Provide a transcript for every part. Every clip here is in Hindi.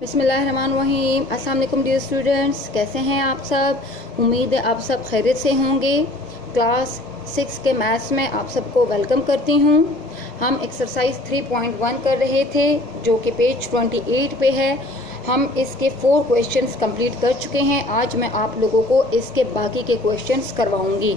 बिस्मिल्लाहिर्रहमानिर्रहीम। अस्सलाम वालेकुम डियर स्टूडेंट्स, कैसे हैं आप सब। उम्मीद है आप सब खैरियत से होंगे। क्लास 6 के मैथ्स में आप सबको वेलकम करती हूँ। हम एक्सरसाइज 3.1 कर रहे थे जो कि पेज 28 पे है। हम इसके 4 क्वेश्चंस कंप्लीट कर चुके हैं। आज मैं आप लोगों को इसके बाकी के क्वेश्चंस करवाऊंगी।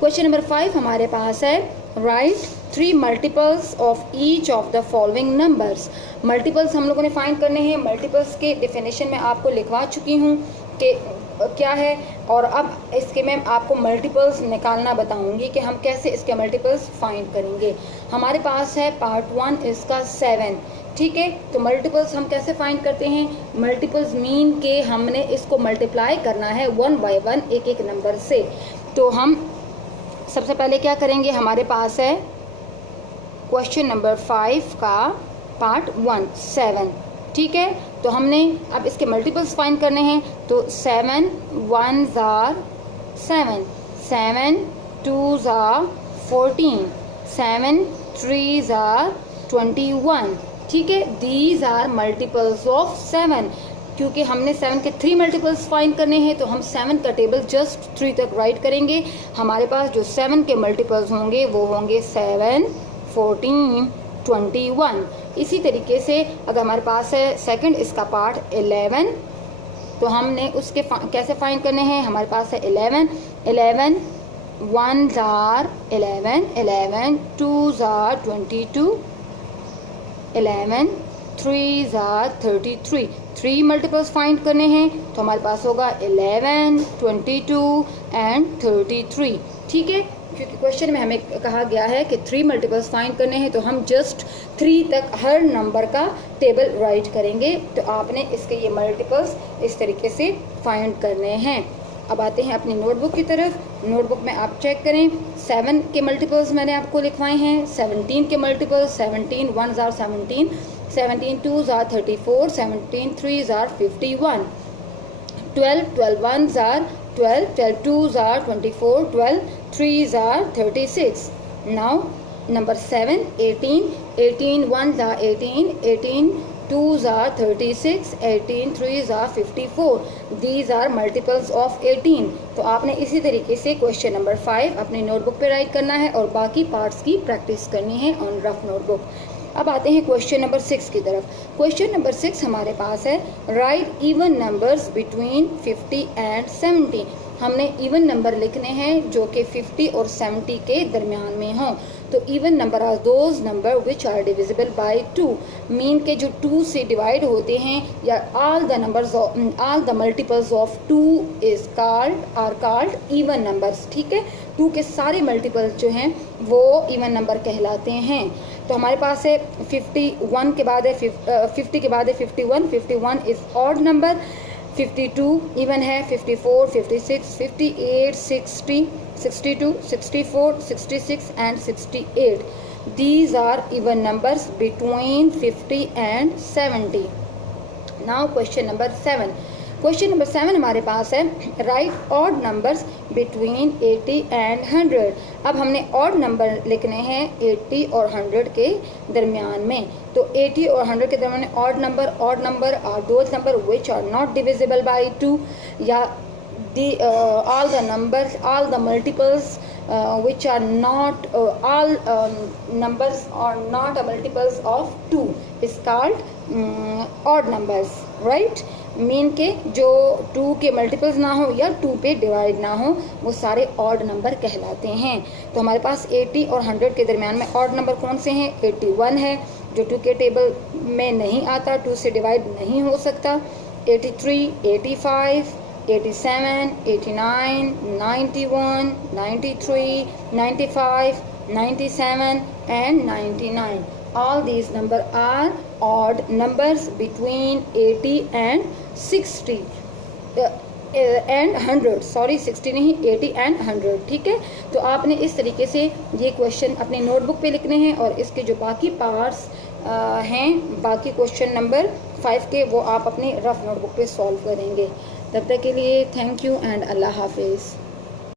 क्वेश्चन नंबर 5 हमारे पास है, right 3 multiples of each of the following numbers. Multiples हम लोगों ने फाइंड करने हैं। मल्टीपल्स के डिफिनेशन में आपको लिखवा चुकी हूँ कि क्या है, और अब इसके मैं आपको मल्टीपल्स निकालना बताऊंगी कि हम कैसे इसके मल्टीपल्स फाइंड करेंगे। हमारे पास है पार्ट 1 इसका 7, ठीक है। तो मल्टीपल्स हम कैसे फाइंड करते हैं। मल्टीपल्स मीन के हमने इसको मल्टीप्लाई करना है 1 बाय 1 एक एक नंबर से। तो हम सबसे पहले क्या करेंगे, हमारे पास है क्वेश्चन नंबर 5 का पार्ट 1 7, ठीक है। तो हमने अब इसके मल्टीपल्स फाइंड करने हैं। तो 7 1s are 7, 7 2s are 14, 7 3s are 21, ठीक है। These are multiples of 7। क्योंकि हमने 7 के 3 मल्टीपल्स फाइंड करने हैं तो हम 7 का टेबल जस्ट 3 तक राइट करेंगे। हमारे पास जो 7 के मल्टीपल्स होंगे वो होंगे 7 14 21। इसी तरीके से अगर हमारे पास है सेकंड इसका पार्ट 11, तो हमने उसके कैसे फाइंड करने हैं। हमारे पास है 11 11 1s are 11, 11 2s are 22, 11 3s are 33। 3 multiples find करने हैं तो हमारे पास होगा 11 22 एंड 33, ठीक है। क्योंकि क्वेश्चन में हमें कहा गया है कि 3 मल्टीपल्स फाइंड करने हैं तो हम जस्ट 3 तक हर नंबर का टेबल राइट करेंगे। तो आपने इसके ये मल्टीपल्स इस तरीके से फाइंड करने हैं। अब आते हैं अपनी नोटबुक की तरफ। नोटबुक में आप चेक करें, 7 के मल्टीपल्स मैंने आपको लिखवाए हैं। 17 के multiples 17 1s are 17, 17 2s are 34, 17 3s are 51, 12 1s are 12, 12 2s are 24, 12 3s are 36. Now number 7 18, 18 1s are 18, 18 2s are 36, 18 3s are 54. These are multiples of 18. तो आपने इसी तरीके से क्वेश्चन नंबर 5 अपनी नोटबुक पे राइट करना है और बाकी पार्ट्स की प्रैक्टिस करनी है ऑन रफ नोटबुक। अब आते हैं क्वेश्चन नंबर 6 की तरफ। क्वेश्चन नंबर 6 हमारे पास है, right even numbers between 50 and 70। हमने इवन नंबर लिखने हैं जो कि 50 और 70 के दरमियान में हों। तो even number are those number which are divisible by 2। Mean के जो 2 से डिवाइड होते हैं, या all the multiples of 2 is called even numbers, ठीक है। 2 के सारे मल्टीपल्स जो हैं वो इवन नंबर कहलाते हैं। तो हमारे पास है 51 के बाद है 50 के बाद है 51, 51 इज ऑड नंबर, 52 इवन है, 54 56 58 60 62 64 66 and 68। These are even numbers between 50 and 70. Now question number 7. Question number 7 हमारे पास है, right odd numbers between 80 and 100। अब हमने ऑड नंबर लिखने हैं 80 और 100 के दरमियान में। तो 80 और 100 के दरमियान odd number are those number which are not divisible by 2, या all the multiples which are not all numbers are not a multiples of 2 is called odd numbers, right। Mean के जो 2 के मल्टीपल्स ना हो या 2 पे डिवाइड ना हो वो सारे ऑड नंबर कहलाते हैं। तो हमारे पास 80 और 100 के दरमियान में ऑड नंबर कौन से हैं। 81 है जो 2 के टेबल में नहीं आता, 2 से डिवाइड नहीं हो सकता। 83 85 87 89 91 93 95 97 and 99. All these numbers are odd numbers between 80 and 60 and 100, sorry 60 नहीं 80 and 100, ठीक है। तो आपने इस तरीके से ये क्वेश्चन अपनी नोटबुक पे लिखने हैं और इसके जो बाकी पार्ट्स हैं, बाकी क्वेश्चन नंबर 5 के, वो आप अपनी रफ नोटबुक पे सॉल्व करेंगे। तब तक के लिए थैंक यू एंड अल्लाह हाफिज़।